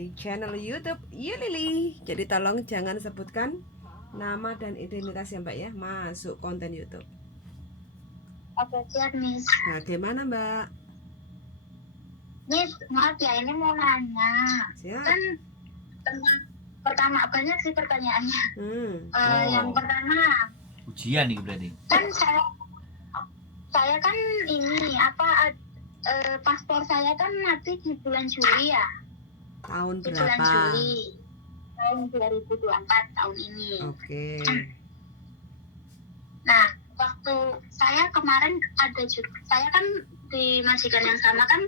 di channel YouTube Yulili. Jadi tolong jangan sebutkan nama dan identitas ya Mbak ya, masuk konten YouTube. Oke, siap, Miss. Nah, gimana Mbak? Miss, maaf ya, ini mau nanya. Siap. Kan pertama banyak sih pertanyaannya. Yang pertama, ujian nih berarti. Kan saya kan ini paspor saya kan mati di bulan Juli ya. Tahun Di berapa? bulan Juli tahun 2024 tahun ini. Oke. Nah, waktu saya kemarin saya kan di majikan yang sama kan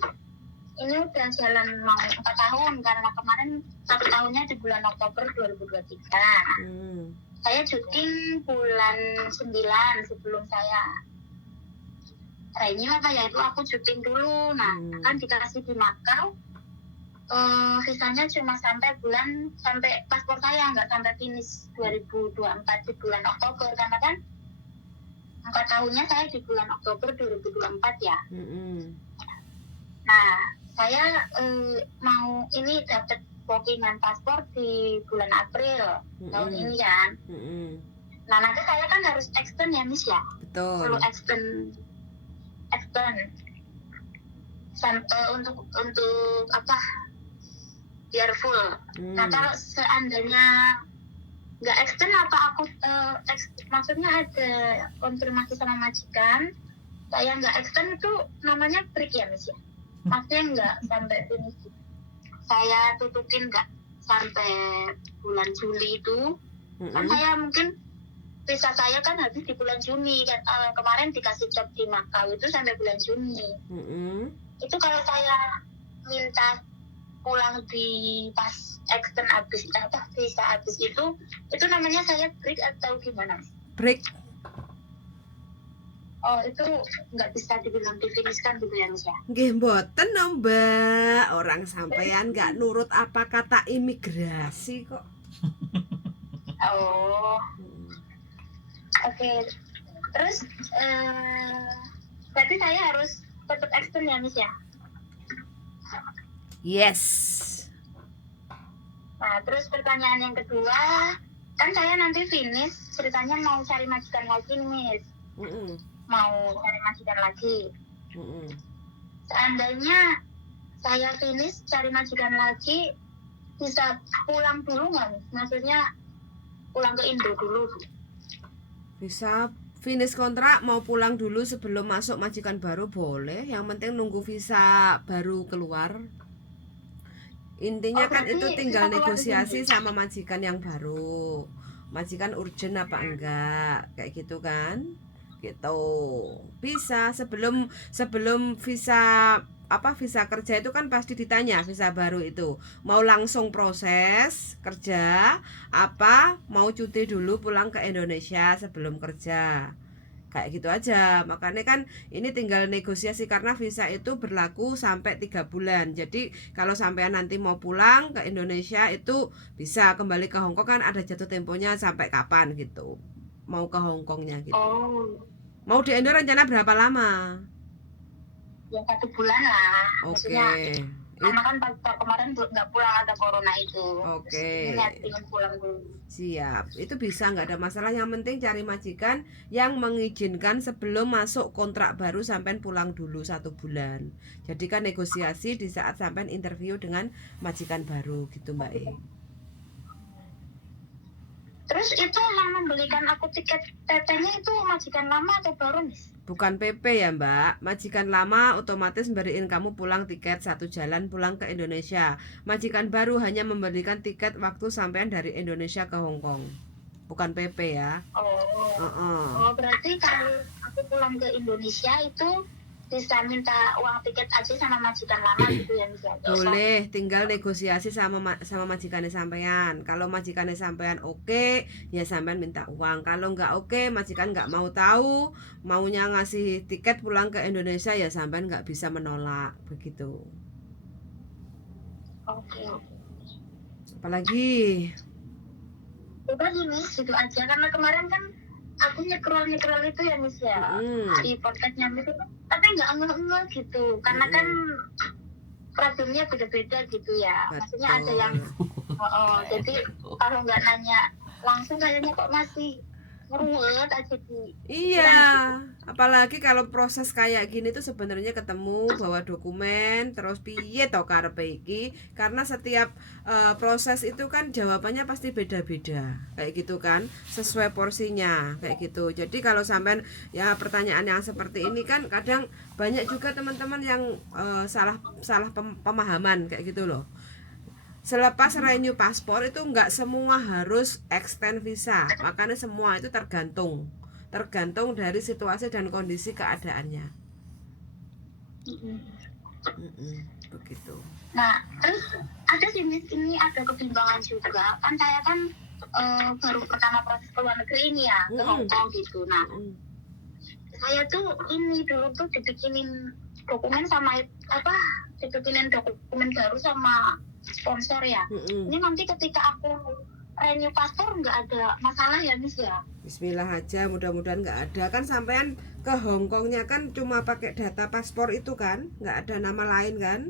ini udah jalan mau 4 tahun karena kemarin 1 tahunnya di bulan Oktober 2023. Saya syuting bulan 9 sebelum saya renew itu aku syuting dulu. Nah, kan dikasih di Makau visanya cuma sampai paspor saya nggak sampai finish 2024 di bulan Oktober karena kan 4 tahunnya saya di bulan Oktober 2024 ya. Nah, saya mau ini dapat bookingan paspor di bulan April tahun ini kan. Nah, nanti saya kan harus extend ya, Miss ya. Betul. Perlu extend sampai untuk apa? Biar full. Nah, kalau seandainya nggak extend apa aku maksudnya ada konfirmasi sama majikan saya nggak extend itu namanya break ya, Miss ya. Maksudnya nggak sampai finish. Saya tutupin nggak sampai bulan Juli itu. Kan saya mungkin visa saya kan habis di bulan Juni kan, kemarin dikasih job di Makau itu sampai bulan Juni. Itu kalau saya minta pulang di pas extend habis visa habis itu namanya saya break atau gimana? Break. Oh, itu nggak bisa dibilang difinishkan gitu ya, Miss ya? Nggih mboten Mbak, orang sampean nggak nurut apa kata imigrasi kok. Oh. Oke. Terus berarti saya harus tetap extend ya, Miss ya? Yes. Nah, terus pertanyaan yang kedua, kan saya nanti finish ceritanya mau cari majikan lagi nih, Miss. Mau cari majikan lagi. Seandainya saya finish cari majikan lagi, bisa pulang dulu nggak, Miss? Maksudnya pulang ke Indo dulu. Bisa finish kontrak mau pulang dulu sebelum masuk majikan baru boleh, yang penting nunggu visa baru keluar. Intinya kan itu tinggal negosiasi sama majikan yang baru. Majikan urgent apa enggak, kayak gitu kan? Gitu. Bisa sebelum visa kerja itu kan pasti ditanya visa baru itu mau langsung proses kerja apa mau cuti dulu pulang ke Indonesia sebelum kerja, kayak gitu aja. Makanya kan ini tinggal negosiasi karena visa itu berlaku sampai 3 bulan. Jadi kalau sampean nanti mau pulang ke Indonesia itu bisa kembali ke Hongkong kan ada jatuh temponya sampai kapan gitu. Mau ke Hongkongnya gitu. Mau di Indo rencana berapa lama? Ya 1 bulan lah. Oke. Karena kan kemarin nggak pulang ada corona itu. Oke. Ingin pulang dulu. Siap, itu bisa nggak ada masalah. Yang penting cari majikan yang mengizinkan sebelum masuk kontrak baru sampai pulang dulu 1 bulan. Jadi kan negosiasi di saat sampai interview dengan majikan baru gitu Mbak E. Terus itu yang membelikan aku tiket PP-nya itu majikan lama atau baru, Miss? Bukan PP ya Mbak, majikan lama otomatis memberiin kamu pulang tiket 1 jalan pulang ke Indonesia. Majikan baru hanya memberikan tiket waktu sampean dari Indonesia ke Hongkong. Bukan PP ya. Oh, berarti kalau aku pulang ke Indonesia itu bisa minta uang tiket aja sama majikan lama gitu ya, Miss? Boleh, tinggal negosiasi sama majikannya sampean. Kalau majikannya sampean oke, ya sampean minta uang. Kalau nggak oke, majikan nggak mau tahu, maunya ngasih tiket pulang ke Indonesia, ya sampean nggak bisa menolak begitu. Oke. Apalagi? Udah gini, gitu aja karena kemarin kan aku nyekrol itu ya, Miss ya, di podcastnya Miss itu, tapi nggak ngeh gitu karena kan problemnya beda-beda gitu ya. Maksudnya ada yang jadi Betul. kalau nggak nanya langsung kayaknya kok masih ruwet aja di Iya, apalagi kalau proses kayak gini tuh sebenarnya ketemu bawa dokumen terus piye to karepe iki, karena setiap proses itu kan jawabannya pasti beda-beda kayak gitu kan, sesuai porsinya kayak gitu. Jadi kalau sampean ya pertanyaan yang seperti ini kan kadang banyak juga teman-teman yang salah pemahaman kayak gitu loh. Selepas renew paspor itu nggak semua harus extend visa, makanya semua itu tergantung dari situasi dan kondisi keadaannya. Begitu. Nah, terus ada sih Miss, ini ada kebimbangan juga kan, saya kan baru pertama proses ke luar negeri ini ya, ke Hong Kong gitu. Nah, saya tuh ini dulu tuh dibikinin dokumen sama dibikinin dokumen baru sama sponsor ya. Ini nanti ketika aku renew paspor nggak ada masalah ya Miss ya? Bismillah aja, mudah-mudahan nggak ada. Kan sampean ke Hong Kongnya kan cuma pakai data paspor itu kan, nggak ada nama lain kan?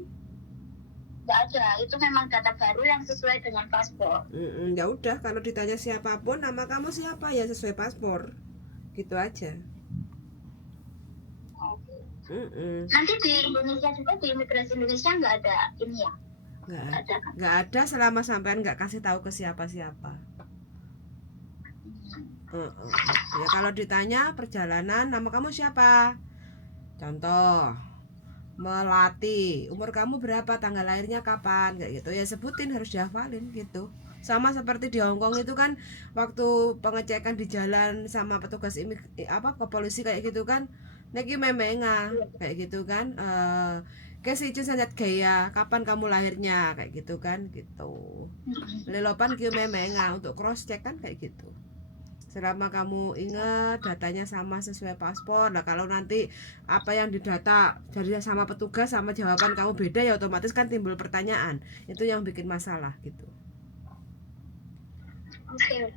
Nggak ada, itu memang data baru yang sesuai dengan paspor. Ya udah, kalau ditanya siapapun nama kamu siapa ya sesuai paspor, gitu aja. Nanti di Indonesia juga, di imigrasi Indonesia nggak ada ini ya? Nggak ada selama sampean nggak kasih tahu ke siapa-siapa. Ya kalau ditanya perjalanan nama kamu siapa, contoh Melati, umur kamu berapa, tanggal lahirnya kapan, kayak gitu ya, sebutin, harus dihafalin gitu. Sama seperti di Hong Kong itu kan waktu pengecekan di jalan sama petugas ke polisi kayak gitu kan, neki memenga kayak gitu kan, kasi izin sanjat gaya, kapan kamu lahirnya kayak gitu kan, gitu. Lelopan kieu memenga untuk cross check kan kayak gitu. Selama kamu ingat datanya sama sesuai paspor. Nah kalau nanti apa yang didata dari sama petugas sama jawaban kamu beda, ya otomatis kan timbul pertanyaan. Itu yang bikin masalah gitu. Oke.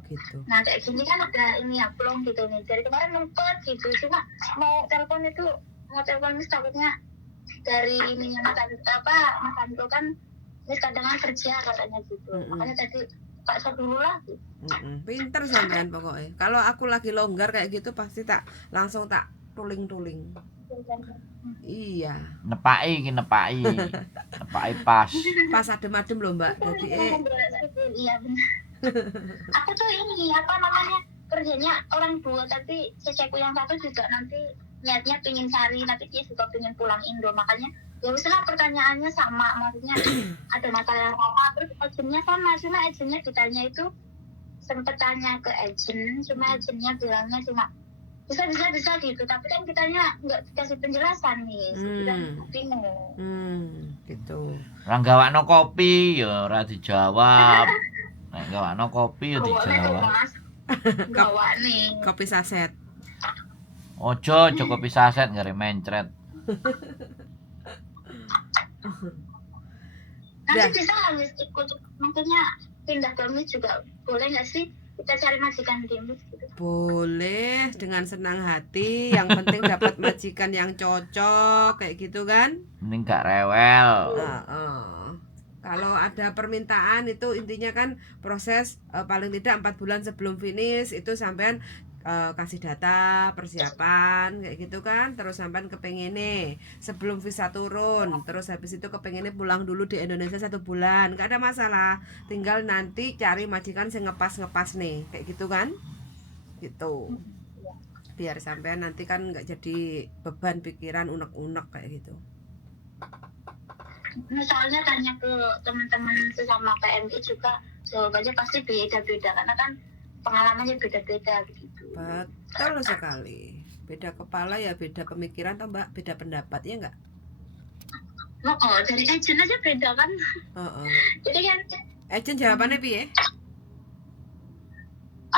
Begitu. Nah kayak gini kan ada ini ya, belum gitu nih. Dari kemarin nempet gitu, cuma mau telepon Miss, takutnya dari ininya Mas Anto kan Miss kadang kerja katanya gitu. Makanya tadi Pak dulu lah. Pinter sampean pokoknya. Kalau aku lagi longgar kayak gitu pasti langsung tak tuling-tuling. Iya. Nepai pas. Pas adem-adem loh Mbak. Jadi iya benar. Aku tuh ini kerjanya orang dua, tapi cecekku yang satu juga nanti niatnya pengen cari, tapi dia juga pengen pulang Indo, makanya ya usaha pertanyaannya sama, maksudnya ada masalah yang sama, terus agennya sama, cuma agennya ditanya itu sempet tanya ke agen, cuma agennya bilangnya cuma bisa gitu, tapi kan kitanya nggak dikasih penjelasan nih, kita bingung. Gitu. Ranggawakno kopi ya ora dijawab. Ranggawakno kopi ya dijawab. Gawakne kopi saset. Ojo kopi saset ngare mencret. Nanti bisa Miss ikut, maksudnya pindah ke Miss juga boleh nggak sih? Kita cari majikan di Miss gitu. Boleh, dengan senang hati. Yang penting dapat majikan yang cocok kayak gitu kan. Mending gak rewel. Kalau ada permintaan itu intinya kan proses paling tidak 4 bulan sebelum finish itu sampean kasih data persiapan kayak gitu kan, terus sampean kepengine sebelum visa turun, terus habis itu kepengine pulang dulu di Indonesia 1 bulan, gak ada masalah, tinggal nanti cari majikan yang ngepas nih kayak gitu kan, gitu, biar sampean nanti kan nggak jadi beban pikiran unek-unek kayak gitu. Soalnya tanya ke teman-teman sesama PMI juga jawabannya pasti beda-beda karena kan pengalamannya beda-beda gitu. Betul sekali. Beda kepala ya beda pemikiran toh Mbak, beda pendapat ya enggak? Dari agent aja beda kan. Jadi kan agent jawabannya piye?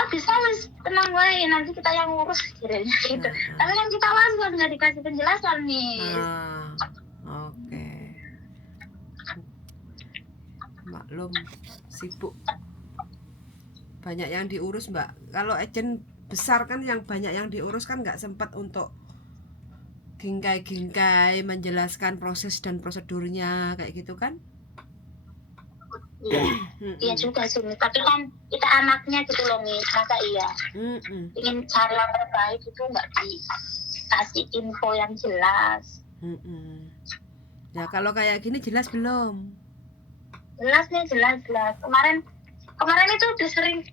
Bisa Mas, tenang wae, nanti kita yang ngurus kiranya gitu. Tapi kan kita langsung nggak dikasih penjelasan nih. Oke. Maklum sibuk, banyak yang diurus Mbak. Kalau agent besar kan yang banyak yang diurus kan nggak sempat untuk gingkai-gingkai menjelaskan proses dan prosedurnya kayak gitu kan? Iya, iya juga sih, Miss. Tapi kan kita anaknya gitu loh, Miss. Masa iya ingin cari yang terbaik itu nggak dikasih info yang jelas. Ya kalau kayak gini jelas belum? Jelas nih, jelas. Kemarin itu udah sering,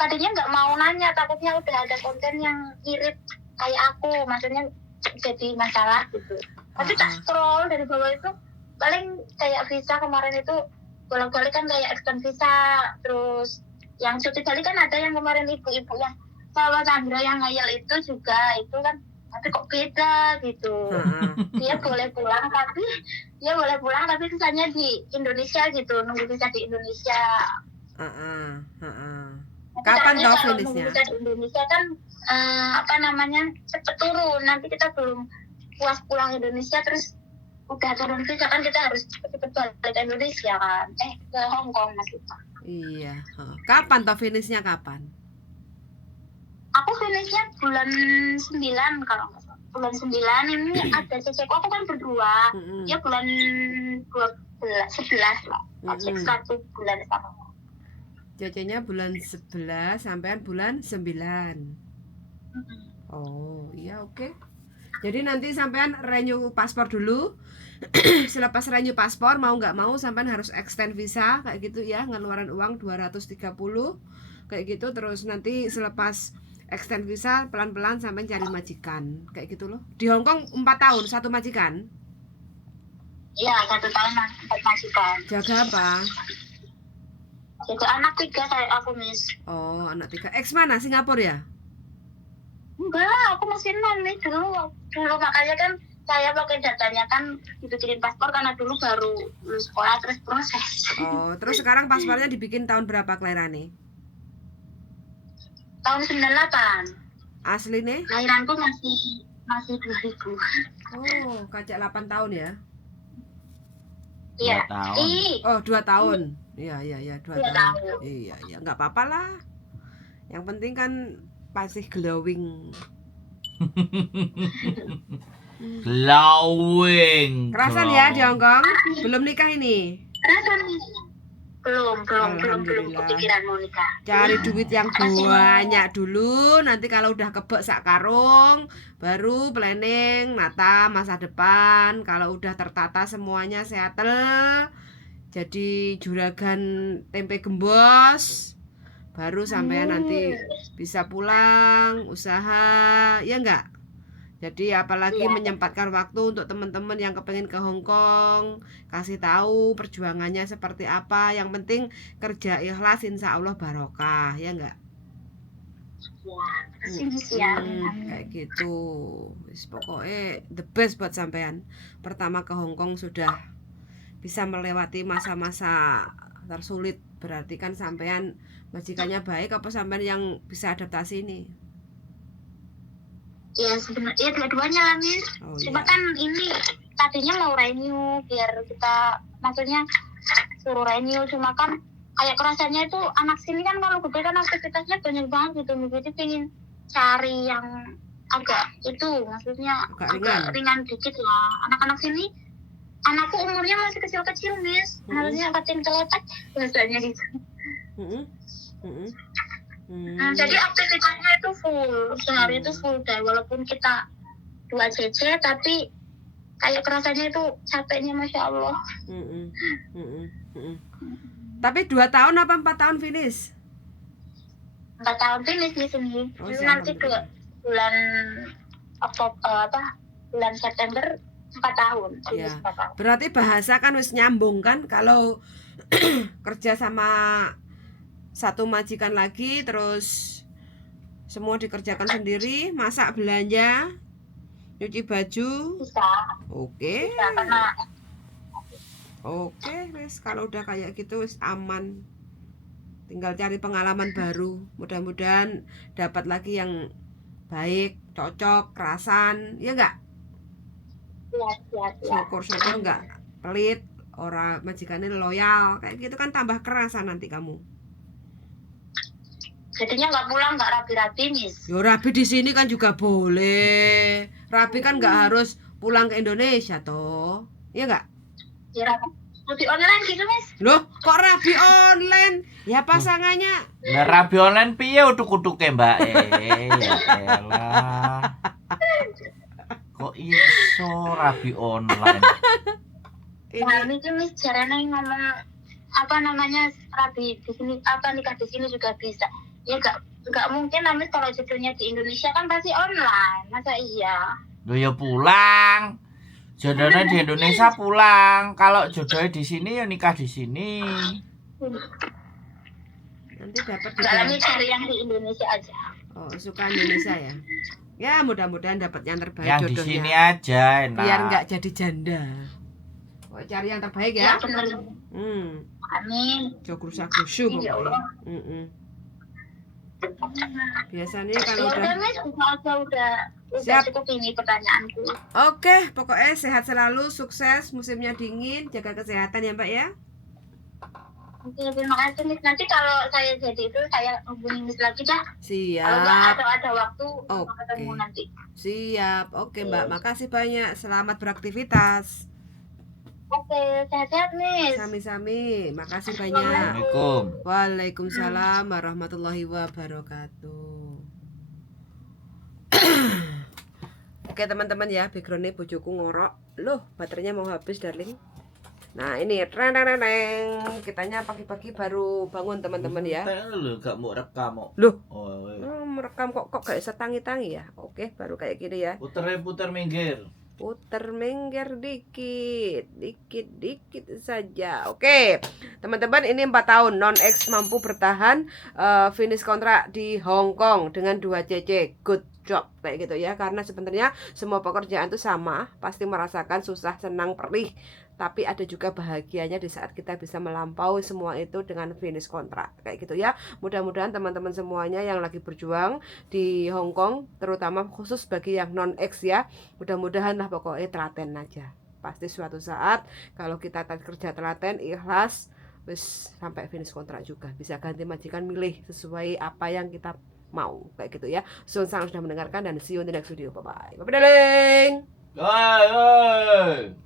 tadinya nggak mau nanya, takutnya udah ada konten yang mirip kayak aku, maksudnya jadi masalah gitu. Tapi tak scroll dari bawah itu, paling kayak visa kemarin itu bolak-balik kan kayak extend visa, terus yang cuti Bali kan ada yang kemarin ibu-ibu yang sama Sandra yang ngayal itu juga, itu kan tapi kok beda gitu. Dia boleh pulang tapi kesannya di Indonesia gitu, nunggu visa di Indonesia. Kapan toh finishnya? Visa di Indonesia kan cepet turun, nanti kita belum puas pulang Indonesia terus udah turun visa kan kita harus cepet balik ke Indonesia kan, ke Hong Kong maksudnya. Iya. Kapan toh finishnya kapan? Aku finishnya bulan 9 kalau nggak salah. Bulan 9 ini ada cecekku, aku kan berdua. Dia bulan 11 lah. Cek 1 bulan sama. Cecenya bulan 11 sampean bulan 9. Oh, iya oke. Jadi nanti sampean renew paspor dulu. Selepas renew paspor mau nggak mau sampean harus extend visa kayak gitu ya, ngeluarin uang 230 kayak gitu. Terus nanti selepas extend visa pelan-pelan sampean cari majikan kayak gitu loh. Di Hong Kong 4 tahun 1 majikan. Iya, 1 tahun 4 majikan. Jaga apa? Jaga anak 3 kayak aku, Miss. Oh, anak 3. Ex mana? Singapura ya? Enggak, aku masih non nih dulu makanya kan saya pakai datanya kan dibikinin paspor karena dulu baru lulus sekolah terus proses. Oh, terus sekarang paspornya dibikin tahun berapa Clairane? Tahun 98. Asli nih? Lahiranku masih 2000. Oh, kacak 8 tahun ya? Iya. 2 tahun. Oh, 2 tahun. Iya, 2 tahun. Iya, enggak apa-apa lah. Yang penting kan masih glowing. Glowing. Kerasan ya di Hong Kong? Belum nikah ini? Kerasan nih. Belum Alhamdulillah. kepikiran mau nikah. Cari duit yang banyak dulu. Nanti kalau udah kebek sak karung, baru planning nata masa depan. Kalau udah tertata semuanya settle, jadi juragan tempe gembos, baru sampai nanti bisa pulang usaha, ya enggak? Jadi apalagi menyempatkan waktu untuk teman-teman yang kepengen ke Hong Kong, kasih tahu perjuangannya seperti apa. Yang penting kerja ikhlas, insya Allah barokah, ya enggak? Kayak gitu. Pokoknya the best buat sampean. Pertama ke Hong Kong sudah bisa melewati masa-masa tersulit, berarti kan sampean majikannya baik apa sampean yang bisa adaptasi ini? Ya sebenarnya dua-duanya lah, Miss. Cuma kan ini tadinya mau renew biar kita maksudnya suruh renew, cuma kan kayak kerasanya itu anak sini kan kalau gede kan aktivitasnya banyak banget gitu, jadi pengen cari yang agak itu maksudnya agak ringan dikit lah. Anak-anak sini, anakku umurnya masih kecil-kecil, Miss, harusnya angkatin telepak biasanya gitu. Jadi aktivitasnya itu full, sehari itu full day, walaupun kita 2 cc tapi kayak kerasanya itu capeknya Masya Allah. Tapi 2 tahun apa 4 tahun finish? 4 tahun finish di sini. Nanti bulan bulan September 4 tahun. Ya. Berarti bahasa kan wis nyambung kan, kalau kerja sama satu majikan lagi, terus semua dikerjakan sendiri, masak, belanja, nyuci baju. Bisa. Oke. Bisa, karena Oke, wis kalau udah kayak gitu wis aman. Tinggal cari pengalaman baru. Mudah-mudahan dapat lagi yang baik, cocok, kerasan, ya enggak? Iya. Syukur-syukur enggak pelit, orang majikannya loyal, kayak gitu kan tambah kerasan nanti kamu. Jadinya nggak pulang, nggak rapi-rapi, Miss. Yo rapi di sini kan juga boleh. Rabi kan nggak harus pulang ke Indonesia toh, iya nggak? Ya rapi online gitu Mas. Loh, kok rabi online? Ya pasangannya. Lah rabi online piye utuk-utuke Mbak? Ya elah. Kok iso rabi online? Nah, ini Mas caranya ngomong apa namanya rabi di sini apa nikah di sini juga bisa. Ya nggak mungkin Mas kalau jodohnya di Indonesia kan pasti online. Masa iya? Loh ya pulang. Jodohnya di Indonesia pulang. Kalau jodohnya di sini ya nikah di sini. Nanti dapat Nggak lagi cari yang di Indonesia aja. Oh, suka Indonesia ya. Ya mudah-mudahan dapat yang terbaik Yang di jodohnya. sini aja enak. Biar nggak jadi janda. Oh, cari yang terbaik Ya ya. benar. Amin. Jok rusak-rusuh Ya pokoknya. Allah. Biasanya kalau Ya udah udah Mas, udah Siap. cukup ini pertanyaanku. Oke, pokoknya sehat selalu, sukses, musimnya dingin, jaga kesehatan ya Mbak ya. Oke, terima kasih Miss. Nanti kalau saya jadi itu saya hubungi Miss lagi dah. Kalau nggak Siap, ada waktu Oke. ketemu nanti. siap. Oke Mbak, makasih banyak. Selamat beraktivitas. Oke, sehat-sehat Miss. Sami-sami, makasih banyak. Assalamualaikum. Waalaikumsalam warahmatullahi wabarakatuh. Oke teman-teman ya, backgroundnya bojoku ngorok. Loh, baterainya mau habis darling. Nah ini, kitanya pagi-pagi baru bangun teman-teman ya. Lu gak mau rekam kok. Loh, Oh, merekam kok kayak setangi-tangi ya. Oke, baru kayak gini ya. puter minggir. Puter minggir dikit saja. Oke teman-teman, ini 4 tahun non-ex mampu bertahan, finish kontrak di Hong Kong dengan 2 CC. Good job kayak gitu ya, karena sebenarnya semua pekerjaan itu sama, pasti merasakan susah, senang, perih, tapi ada juga bahagianya di saat kita bisa melampaui semua itu dengan finish kontrak kayak gitu ya. Mudah-mudahan teman-teman semuanya yang lagi berjuang di Hong Kong, terutama khusus bagi yang non-ex ya, mudah-mudahan lah pokoknya telaten aja. Pasti suatu saat kalau kita kerja telaten, ikhlas, wis sampai finish kontrak juga, bisa ganti majikan, milih sesuai apa yang kita mau kayak gitu ya. Sudah mendengarkan dan see you in the next video. Bye bye. Bye darling. Hai.